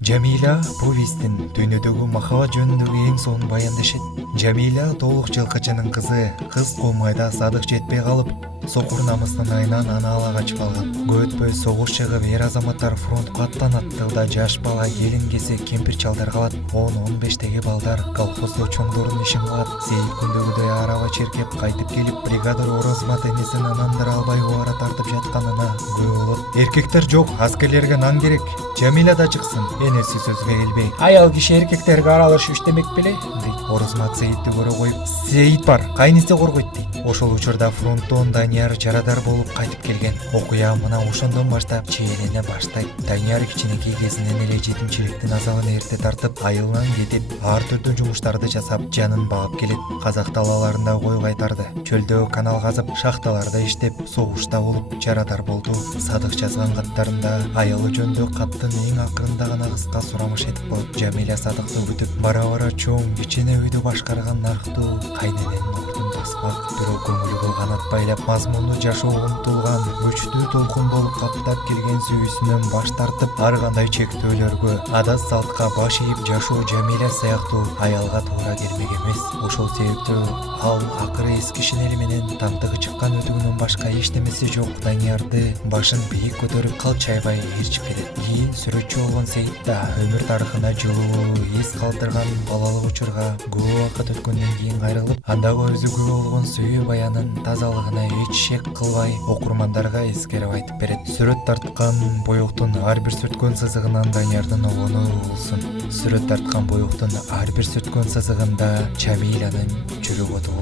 Жамиля повестин дүйнөдөгү махабат жөнүндөгү эң сонун баяндашат. Жамиля толук жылкычынын кызы, кыз кумайда садык жетпей калып, сокур намыстын айынан аны ала качып алган. Көп өтпөй согуш чыгып, эр азаматтар фронтко аттанат. Тылда жаш бала, келин кесек, кемпир чалдар калат. 10-15 балдар колхоздо чоңдордун ишин кылат. Сейит күндөгүдөй араба черкеп кайтып келип, бригадир Орозмат энесин анандыра албай убара тартып жатканына күбө болот. Эркектер жок, аскерлерге нан керек. Жамиля да чыксын. Энеси сөзгө келбей, Аял киши эркектерге аралашып иштемек беле? дейт. Орозмат Сейитти көрө коюп, Сейит бар, кайнысы коргойт дейт. Ошол учурда фронттон Данияр жарадар болуп кайтып келген. Окуя мына ошондон баштап чейлене баштайт. Данияр кичинекей кезинен эле жетимчиликтин азабын эрте тартып, айылынан кетип, ар түрдүү жумуштарды жасап, жанын багып келет. Казак талааларында кой кайтарды, чөлдө канал казып, шахталарда иштеп, согушта болуп, жарадар болду. Садык жазган каттарында аялы жөнүндө каттын эң акырында гана кыска сурамыш этип коет. Жамиля садыкты күтүп, бара-бара чоң кичине үйдү башкарган нарктуу кайнененин ордун басмак. Бирок көңүлгө канат байлап, мазмуну жашоого умтулган, күчтүү толкун болуп каптап келген сүйүүсүнөн баш тартып, ар кандай чектөөлөргө, адат салтка баш ийип жашоо Жамиля сыяктуу аялга туура келмек эмес. Ошол себептүү ал акыры эски шинели менен тантыгы чыккан өтүгүнөн башка эчтемеси жок Даниярды башын бийик көтөрүп калчайбай ээрчип кетет. Кийин сүрөтчү болгон Сейит да өмүр тарыхына жылуу эс калтырган балалык учурга көп убакыт өткөндөн кийин кайрылып, андагы өзү күбө болгон сүйүү баянын тазалыгына эч шек кылбай окурмандарга эскерип айтып берет. Сүрөт тарткан боектун ар бир сүрткөн сызыгынан Даниярдын обону болсун. Сүрөт тарткан боектун ар бир сүрткөн сызыгында Жамилянын жүрөк оту болсун.